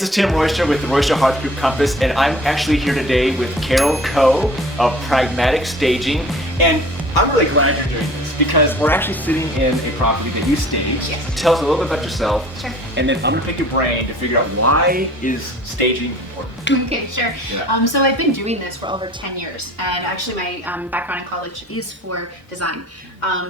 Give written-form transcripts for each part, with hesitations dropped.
this is Tim Royster with the Royster Hearth Group Compass, and I'm actually here today with Carol Coe of Pragmatic Staging, and I'm really glad you're doing this because we're actually sitting in a property that you staged. Yes. Tell us a little bit about yourself, Sure. and then I'm going to pick your brain to figure out why is staging important. Okay, sure. Yeah. So I've been doing this for over 10 years, and actually my background in college is for design.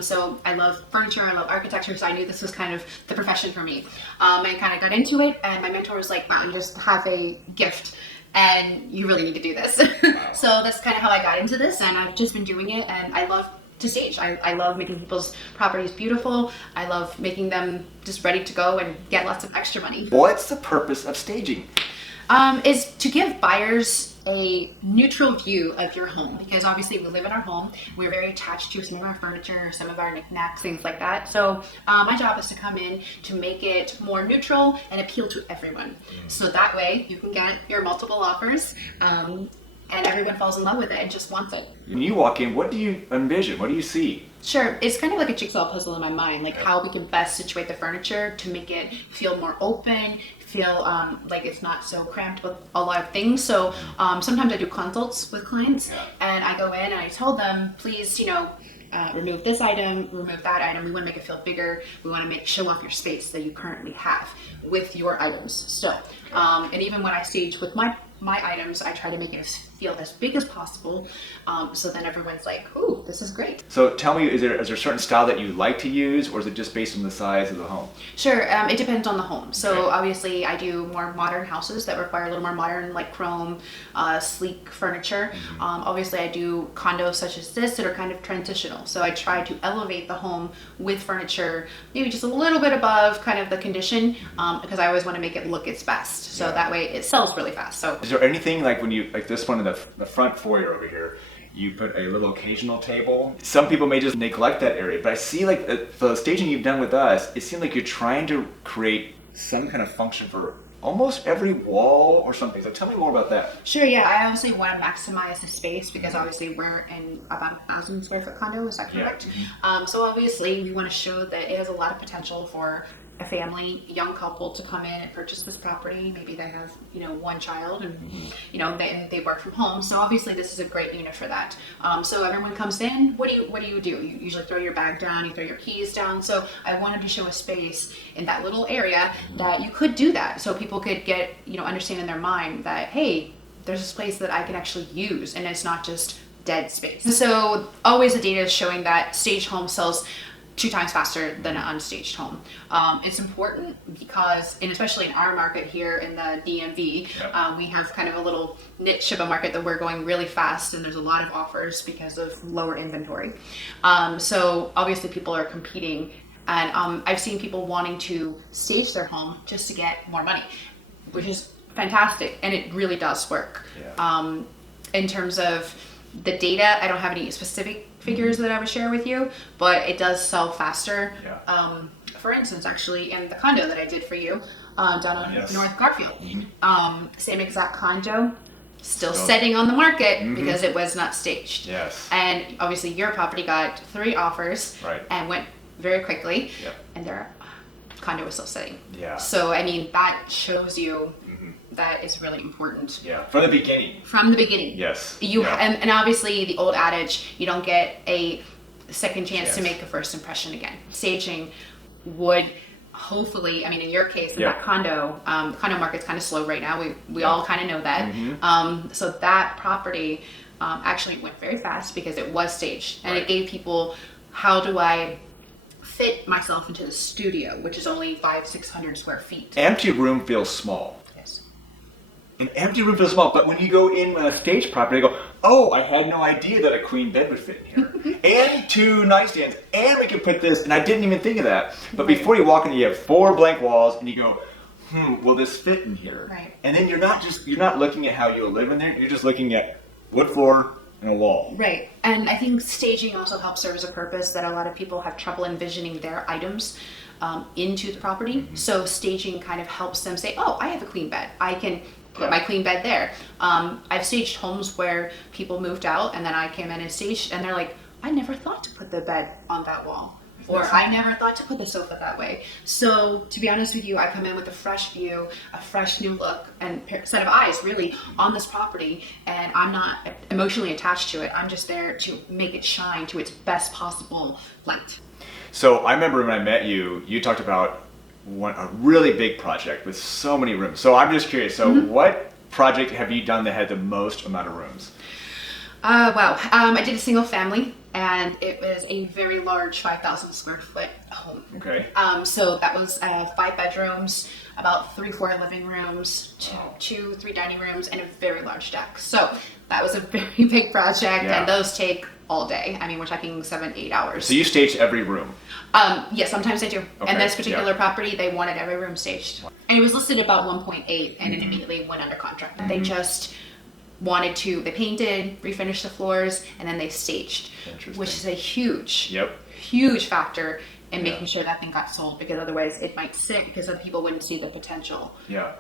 So I love furniture, I love architecture, so I knew this was kind of the profession for me. I kind of got into it, and my mentor was like, wow, you just have a gift, and you really need to do this. So that's kind of how I got into this, and I've just been doing it, and I love to stage. I love making people's properties beautiful. I love making them just ready to go and get lots of extra money. What's the purpose of staging? Is to give buyers a neutral view of your home, because obviously we live in our home. We're very attached to some of our furniture, some of our knickknacks, things like that. So my job is to come in to make it more neutral and appeal to everyone. So that way you can get your multiple offers and everyone falls in love with it and just wants it. When you walk in, what do you envision? What do you see? Sure, it's kind of like a jigsaw puzzle in my mind, like how we can best situate the furniture to make it feel more open, feel like it's not so cramped with a lot of things. So sometimes I do consults with clients, and I go in and I tell them, please, remove this item, remove that item. We want to make it feel bigger. We want to show off your space that you currently have with your items still. And even when I stage with my items, I try to make it feel as big as possible, so then everyone's like, ooh, this is great. So tell me, is there a certain style that you like to use, or is it just based on the size of the home? Sure, it depends on the home. So Okay. obviously I do more modern houses that require a little more modern, like chrome, sleek furniture. Obviously I do condos such as this that are kind of transitional. So I try to elevate the home with furniture, maybe just a little bit above kind of the condition, because I always want to make it look its best. So that way it sells really fast. So is there anything like when you, like this one in the front foyer over here, you put a little occasional table? Some people may just neglect that area, but I see like the staging you've done with us, it seems like you're trying to create some kind of function for almost every wall or something. So tell me more about that. Sure, yeah. I obviously want to maximize the space because obviously we're in about 1,000 square foot condo, is that correct? So obviously we want to show that it has a lot of potential for a family, a young couple to come in and purchase this property. Maybe they have, one child and, they work from home. So obviously this is a great unit for that. So everyone comes in, what do you do? You usually throw your bag down, you throw your keys down. So I wanted to show a space in that little area that you could do that. So people could get, understand in their mind that, hey, there's this place that I can actually use and it's not just dead space. So always the data is showing that staged home sells 2 times faster than an unstaged home. It's important because, and especially in our market here in the DMV, we have kind of a little niche of a market that we're going really fast, and there's a lot of offers because of lower inventory. So obviously people are competing, and I've seen people wanting to stage their home just to get more money, which is fantastic, and it really does work. In terms of the data, I don't have any specific figures that I would share with you, but it does sell faster. For instance, actually, in the condo that I did for you down on North Garfield, same exact condo, still sitting on the market because it was not staged. And obviously your property got 3 offers and went very quickly, and their condo was still sitting. So I mean, that shows you that is really important. From the beginning. From the beginning. You and obviously the old adage, you don't get a second chance to make a first impression again. Staging would hopefully, I mean, in your case, in that condo, the condo market's kind of slow right now. We all kind of know that. So that property actually went very fast because it was staged, and it gave people, how do I fit myself into the studio, which is only 500-600 square feet. Empty room feels small. An empty room feels small, but when you go in a stage property, you go, oh, I had no idea that a queen bed would fit in here. And 2 nightstands, and we can put this, and I didn't even think of that. But before you walk in, you have 4 blank walls, and you go, will this fit in here? And then you're not looking at how you'll live in there, you're just looking at wood floor and a wall. And I think staging also helps serve as a purpose that a lot of people have trouble envisioning their items into the property. So staging kind of helps them say, oh, I have a queen bed. I can put my queen bed there. I've staged homes where people moved out and then I came in and staged, and they're like, I never thought to put the bed on that wall. or I never thought to put the sofa that way. So to be honest with you, I come in with a fresh view, a fresh new look, and set of eyes really on this property, and I'm not emotionally attached to it. I'm just there to make it shine to its best possible light. So I remember when I met you, you talked about a really big project with so many rooms. So I'm just curious, so what project have you done that had the most amount of rooms? Wow. I did a single family, and it was a very large 5,000 square foot home. Okay. So that was 5 bedrooms, about 3-4 living rooms, 2-3 dining rooms, and a very large deck. So that was a very big project, and those take all day. I mean, we're talking 7-8 hours. So you staged every room? Yes, sometimes I do. Okay. And this particular property, they wanted every room staged. And it was listed about 1.8, and it immediately went under contract. They just wanted to, they painted, refinished the floors, and then they staged, which is a huge factor in making sure that thing got sold, because otherwise it might sit because other people wouldn't see the potential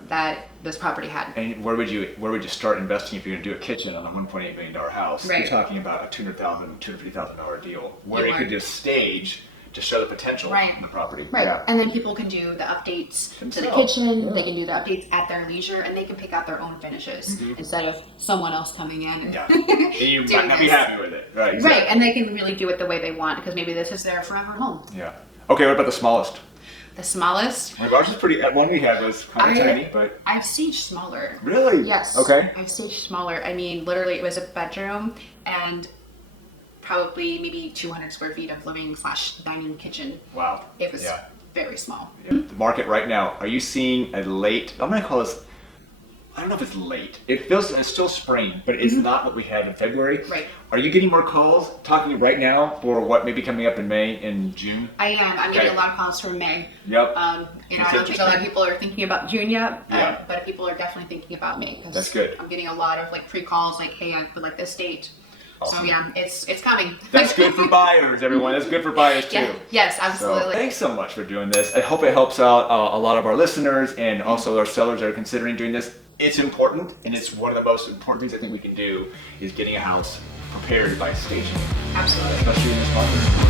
that this property had. And where would you start investing if you're going to do a kitchen on a $1.8 million house? Right. You're talking about a $200,000, $250,000 deal where you could just stage to show the potential in the property. Right. And then people can do the updates to the kitchen, they can do the updates at their leisure, and they can pick out their own finishes instead of someone else coming in and you might not be happy with it. Right. Right, and they can really do it the way they want, because maybe this is their forever home. Yeah. Okay, what about the smallest? The smallest? My gosh, is pretty. One we had was kind of tiny, but I've staged smaller. Really? Yes. Okay. I've staged smaller. I mean, literally, it was a bedroom and probably maybe 200 square feet of living/dining kitchen. Wow. It was very small. Yeah. The market right now. Are you seeing a late? I'm gonna call this. I don't know if it's late. It feels it's still spring, but it's not what we had in February. Right. Are you getting more calls talking right now for what may be coming up in May and June? I am. I'm getting a lot of calls for May. Yep. I don't think a lot of people are thinking about June yet, but people are definitely thinking about May. That's good. I'm getting a lot of pre-calls hey, I would like this date. Awesome. So it's coming. That's good for buyers, everyone. That's good for buyers too. Yeah. Yes, absolutely. So, thanks so much for doing this. I hope it helps out a lot of our listeners and also our sellers that are considering doing this. It's important, and it's one of the most important things I think we can do is getting a house prepared by staging. Absolutely. Especially in this market.